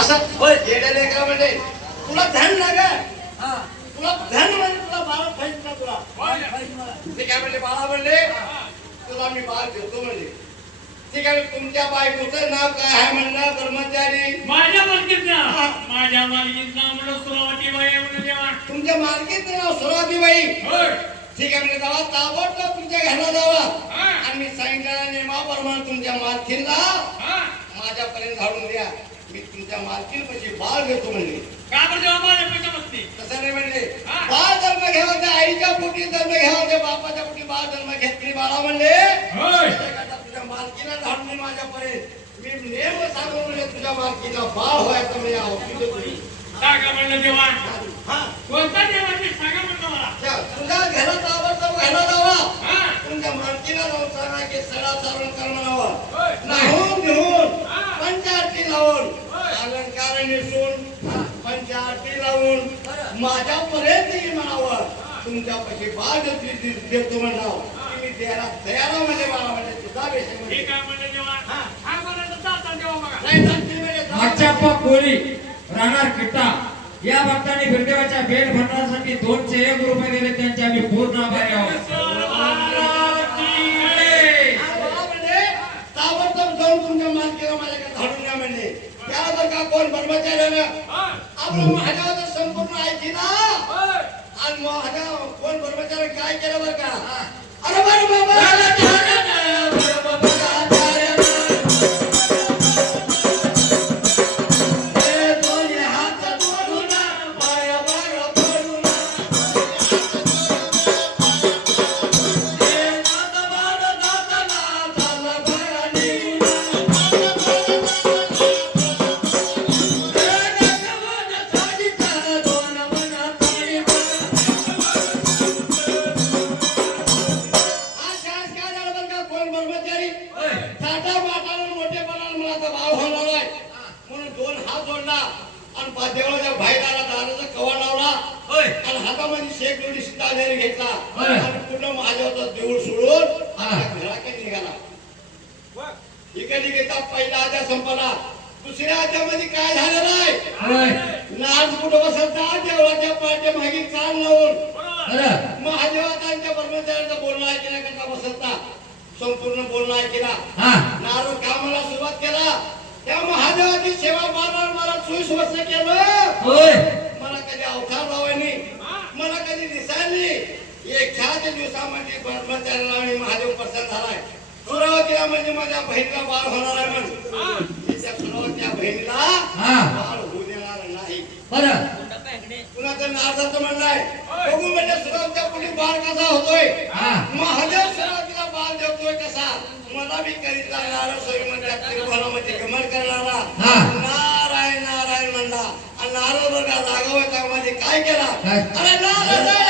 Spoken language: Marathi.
असं होय येड्याले का म्हणजे तुला ध्यान ना ग तुला ध्यान म्हणजे तुला बाळा पाहिजे ना तुला ते काय म्हणले बाळा म्हणले तुला मी बाळ देतो म्हणले ठीक आहे तुमच्या बायकोचं नाव काय आहे म्हणलं कर्मचारी माझ्या मालकीचं नाव म्हणलं सुरावतीबाई म्हणलं देवा तुमच्या मालकीचं नाव सुरावतीबाई ठीक आहे म्हणजे जावा ताबडतोब तुमच्या घराला जावा आणि मी सांगितलेल्या नियमाप्रमाणे तुमच्या मालकीला माझ्यापर्यंत घालून द्या मी तुमच्या मालकीपाशी बाळ घेतो म्हणले का बरं देवा माझ्या पैसा बसते तसं नाही म्हणले बाळ जन्म घ्यावा त्या आईच्या पोटी जन्म घ्यावा त्या बापाच्या पोटी बाळ जन्म घेतली बाळा म्हणले तुझ्या मालकीला घालून दे माझ्यापर्यंत मी नेम सांगून म्हणजे तुझ्या मालकीला बाळ व्हायचं म्हणजे आवडीचं सांगा म्हणलं देवा कोणता देवाची सांगा म्हणलं मला तुझ्या घरात आवडतं घराला जावा तुमच्या मालकीला जाऊन सांगा की सडा चालून कर म्हणावं नाहून घेऊन पंचायती लावून अलंकार नेसून पंचायती लावून माझ्यापर्यंत ये म्हणावं तुमच्यापाशी बाळ देतो म्हणावं मी द्यायला तयार म्हणजे मला म्हणजे तुझा विषय काय म्हणलं देवा हा म्हणायचं जाता देवा बघा नाही जाती म्हणजे आचाप्पा कोळी राहणार किट्टा या भक्तांनी बिरदेवाच्या भेट भरण्यासाठी 201 रुपये दिले त्यांचे आम्ही पूर्ण आभारी आहोत ताबडतोब जाऊन तुमच्या मालकीला माझ्याकडे धाडून द्या म्हणजे त्यावर का कोण कर्मचाऱ्यानं आपलं महादेवाचं संपूर्ण ऐकी ना आणि महादेव कोण कर्मचारी काय केलं बरं का अरे बरं बाबा देवाच्या बाहेर दाराचा कवा लावला आणि हातामध्ये शेक जोडी सीतादेवी घेतला आणि पूर्ण महादेवाचा देऊळ सोडून घराकडे निघाला इकडे घेता पहिला आद्या संपला दुसऱ्या आद्यामध्ये काय झालेलं आहे नाच कुठं बसवता देवळाच्या पाठी मागे कान लावून महादेवाच्या कर्मचाऱ्यांचा बोलणं ऐकण्याकरता बसवता संपूर्ण बोलणं ऐकला नारळ कामाला सुरुवात केला त्या महादेवाची सेवा मला 24 वर्ष केलं मला कधी अवतार लावायनी मला कधी दिसायला एखाद्या दिवसामध्ये कर्मचाऱ्याला मी महादेव प्रसन्न झालाय सुरावतीला म्हणजे माझ्या बहिणीला बाळ होणार आहे म्हणून त्या सुरावत्या बहिणीला बाळ होऊ देणार नाही कुणाचं नारदाचं म्हणणं आहे बघू म्हणजे सुरावत्या पुढे बाळ कसा होतोय महादेव सुरावतीला बाळ देतोय कसा मला भी करीत नारायण सोयी मध्ये गमन करणारा नारायण नारायण म्हणला आणि नारद राघव मध्ये काय केला अरे नारायण